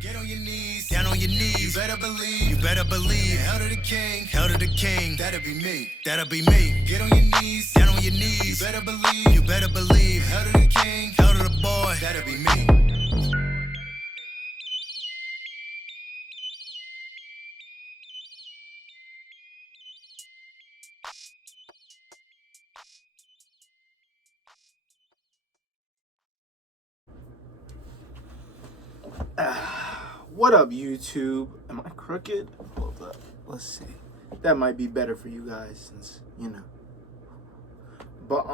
Get on your knees, down on your knees. You better believe. Hell to the king, hell to the king. That'll be me, that'll be me. Get on your knees, down on your knees. You better believe. Hell to the king, hell to the boy. That'll be me. What up, YouTube? Am I crooked? Hold up. Let's see. That might be better for you guys since, you know. But,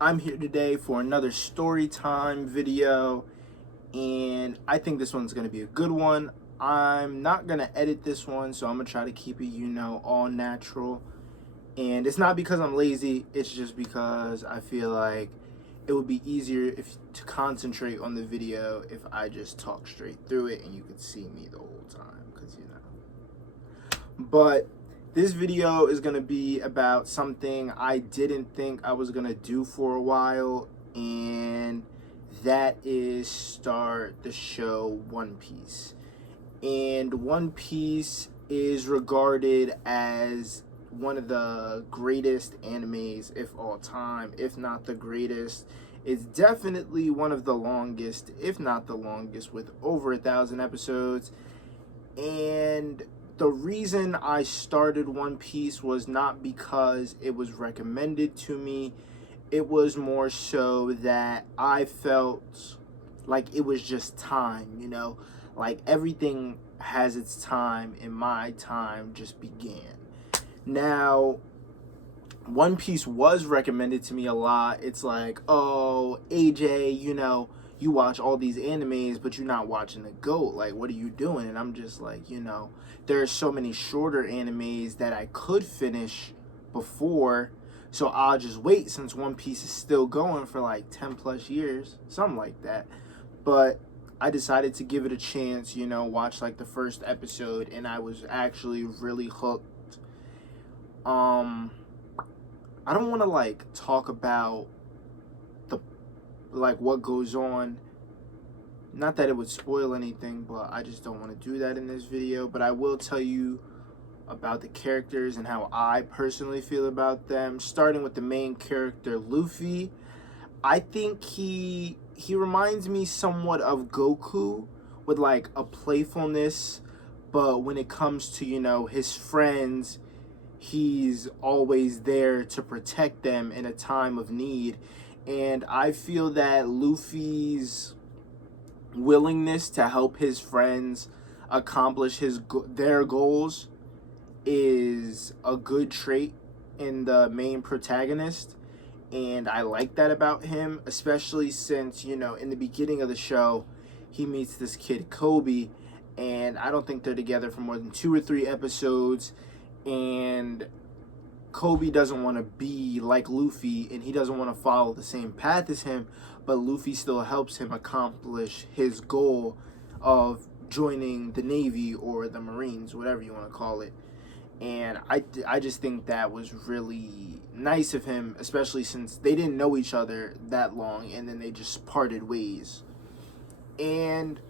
I'm here today for another story time video, and I think this one's going to be a good one. I'm not going to edit this one, so I'm going to try to keep it, you know, all natural. And it's not because I'm lazy, it's just because I feel like it would be easier to concentrate on the video if I just talk straight through it and you could see me the whole time, because you know. But this video is going to be about something I didn't think I was going to do for a while, and that is start the show One Piece. And One Piece is regarded as one of the greatest animes of all time, if not the greatest. It's definitely one of the longest, if not the longest, with over 1,000 episodes. And the reason I started One Piece was not because it was recommended to me. It was more so that I felt like it was just time, you know? Like everything has its time, and my time just began. Now, One Piece was recommended to me a lot. It's like, oh, AJ, you know, you watch all these animes, but you're not watching the GOAT. Like, what are you doing? And I'm just like, you know, there are so many shorter animes that I could finish before, so I'll just wait since One Piece is still going for like 10 plus years, something like that. But I decided to give it a chance, you know, watch like the first episode, and I was actually really hooked. I don't want to like talk about what goes on. Not that it would spoil anything, but I just don't want to do that in this video. But I will tell you about the characters and how I personally feel about them. Starting with the main character, Luffy. I think he reminds me somewhat of Goku with like a playfulness, but when it comes to, you know, his friends, he's always there to protect them in a time of need. And I feel that Luffy's willingness to help his friends accomplish their goals is a good trait in the main protagonist. And I like that about him, especially since, you know, in the beginning of the show, he meets this kid, Kobe, and I don't think they're together for more than 2 or 3 episodes. And Kobe doesn't want to be like Luffy, and he doesn't want to follow the same path as him, but Luffy still helps him accomplish his goal of joining the Navy or the Marines, whatever you want to call it. And I just think that was really nice of him, especially since they didn't know each other that long, and then they just parted ways. And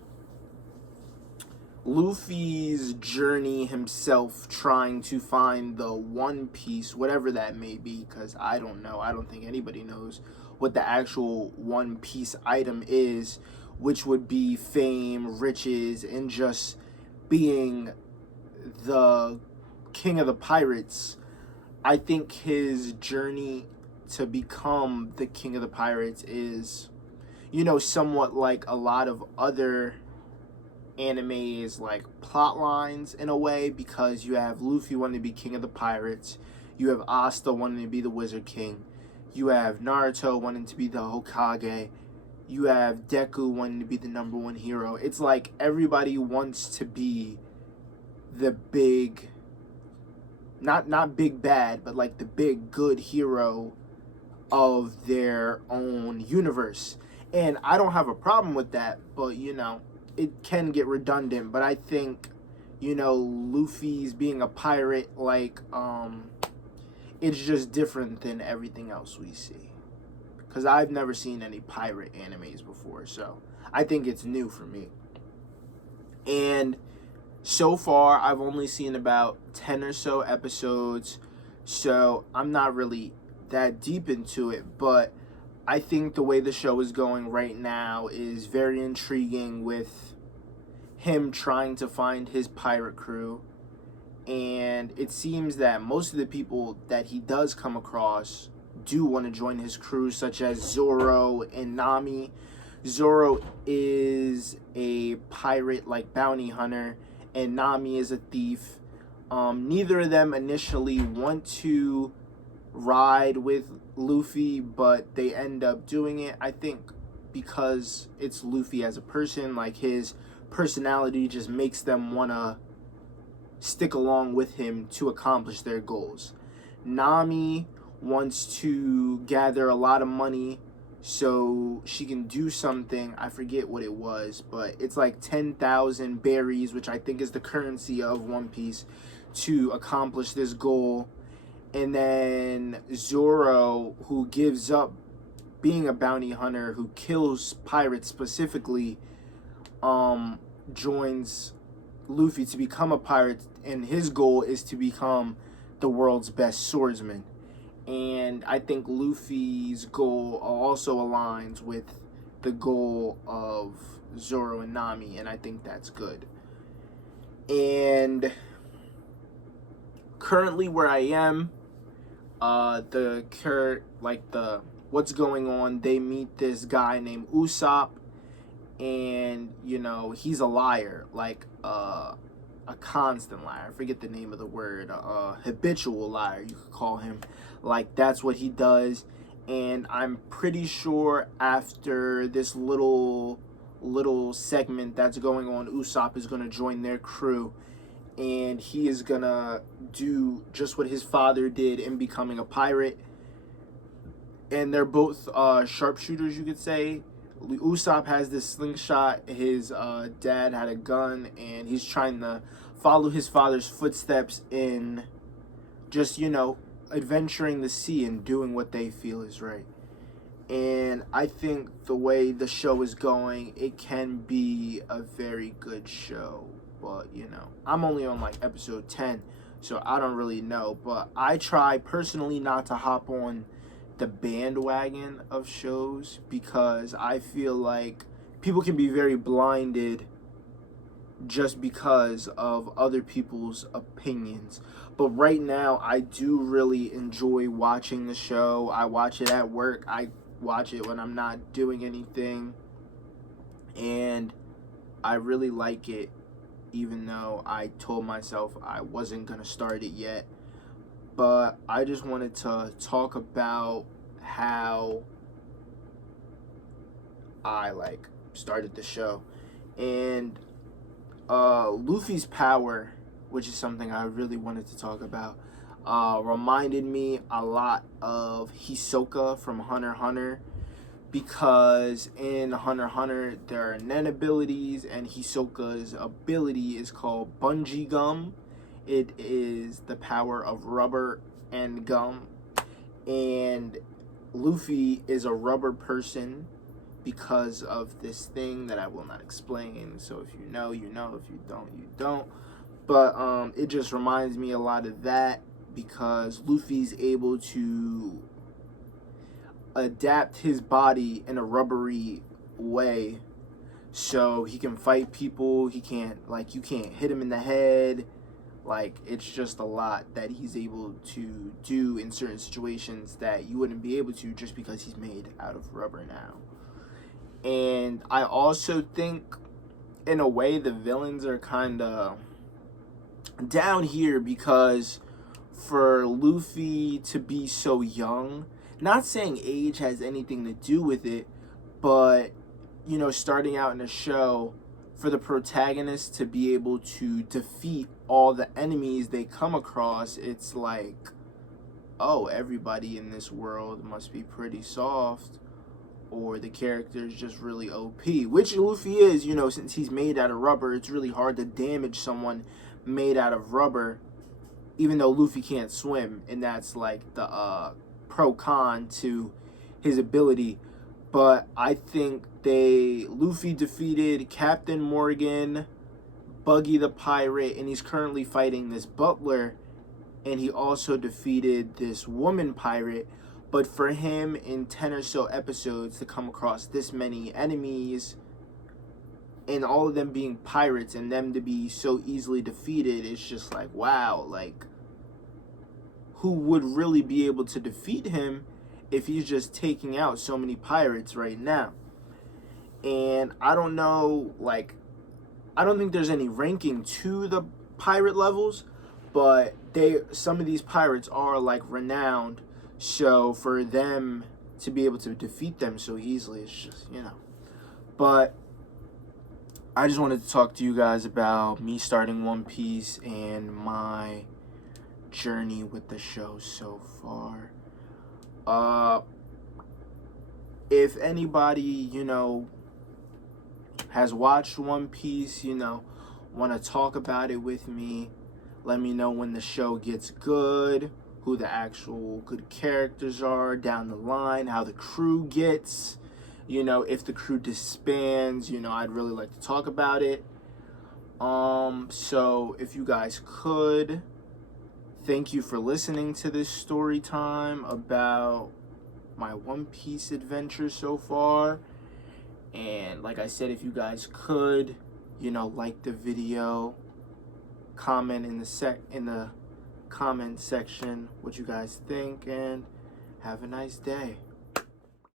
Luffy's journey himself trying to find the One Piece, whatever that may be, because I don't know. I don't think anybody knows what the actual One Piece item is, which would be fame, riches, and just being the king of the pirates. I think his journey to become the king of the pirates is, you know, somewhat like a lot of other animes, like plot lines in a way, because you have Luffy wanting to be king of the pirates, you have Asta wanting to be the Wizard King, you have Naruto wanting to be the Hokage, you have Deku wanting to be the #1 hero. It's like everybody wants to be the big, not big bad, but like the big good hero of their own universe. And I don't have a problem with that, but you know, it can get redundant. But I think, you know, Luffy's being a pirate, like, it's just different than everything else we see. Because I've never seen any pirate animes before, so I think it's new for me. And so far, I've only seen about 10 or so episodes, so I'm not really that deep into it, but I think the way the show is going right now is very intriguing, with him trying to find his pirate crew. And it seems that most of the people that he does come across do want to join his crew, such as Zoro and Nami. Zoro is a pirate, like bounty hunter, and Nami is a thief. Neither of them initially want to ride with Luffy, but they end up doing it. I think because it's Luffy as a person, like his personality just makes them want to stick along with him to accomplish their goals. Nami wants to gather a lot of money so she can do something. I forget what it was, but it's like 10,000 berries, which I think is the currency of One Piece, to accomplish this goal. And then Zoro, who gives up being a bounty hunter, who kills pirates specifically, joins Luffy to become a pirate, and his goal is to become the world's best swordsman. And I think Luffy's goal also aligns with the goal of Zoro and Nami, and I think that's good. And currently where I am, what's going on, they meet this guy named Usopp, and he's a liar, like a constant liar. I forget the name of the word. Habitual liar, you could call him. Like, that's what he does. And I'm pretty sure after this little segment that's going on, Usopp is going to join their crew, and he is going to do just what his father did in becoming a pirate. And they're both sharpshooters, you could say. Usopp has this slingshot, his dad had a gun, and he's trying to follow his father's footsteps in just, adventuring the sea and doing what they feel is right. And I think the way the show is going, it can be a very good show. But, I'm only on like episode 10, so I don't really know. But I try personally not to hop on the bandwagon of shows, because I feel like people can be very blinded just because of other people's opinions. But right now, I do really enjoy watching the show. I watch it at work. I watch it when I'm not doing anything. And I really like it, even though I told myself I wasn't going to start it yet. But I just wanted to talk about how I started the show. And Luffy's power, which is something I really wanted to talk about, reminded me a lot of Hisoka from Hunter x Hunter, because in Hunter x Hunter there are Nen abilities, and Hisoka's ability is called Bungee Gum. It is the power of rubber and gum, and Luffy is a rubber person because of this thing that I will not explain. So if you know, you know. If you don't, you don't. But it just reminds me a lot of that, because Luffy's able to adapt his body in a rubbery way, so he can fight people. He can't, you can't hit him in the head. It's just a lot that he's able to do in certain situations that you wouldn't be able to just because he's made out of rubber now. And I also think, in a way, the villains are kind of down here, because for Luffy to be so young, not saying age has anything to do with it, but, starting out in a show, for the protagonist to be able to defeat all the enemies they come across, it's like, oh, everybody in this world must be pretty soft, or the character is just really OP, which Luffy is. Since he's made out of rubber, it's really hard to damage someone made out of rubber, even though Luffy can't swim, and that's the pro-con to his ability. But I think Luffy defeated Captain Morgan, Buggy the Pirate, and he's currently fighting this butler, and he also defeated this woman pirate. But for him, in 10 or so episodes, to come across this many enemies, and all of them being pirates, and them to be so easily defeated, it's just like, wow, like, who would really be able to defeat him if he's just taking out so many pirates right now? And I don't know, like, I don't think there's any ranking to the pirate levels, but some of these pirates are like renowned, so for them to be able to defeat them so easily, it's just, But I just wanted to talk to you guys about me starting One Piece and my journey with the show so far. If anybody, has watched One Piece, want to talk about it with me, let me know when the show gets good, who the actual good characters are down the line, how the crew gets, if the crew disbands, I'd really like to talk about it. So if you guys could, thank you for listening to this story time about my One Piece adventure so far. And like I said, if you guys could, like the video, comment in the comment section what you guys think, and have a nice day.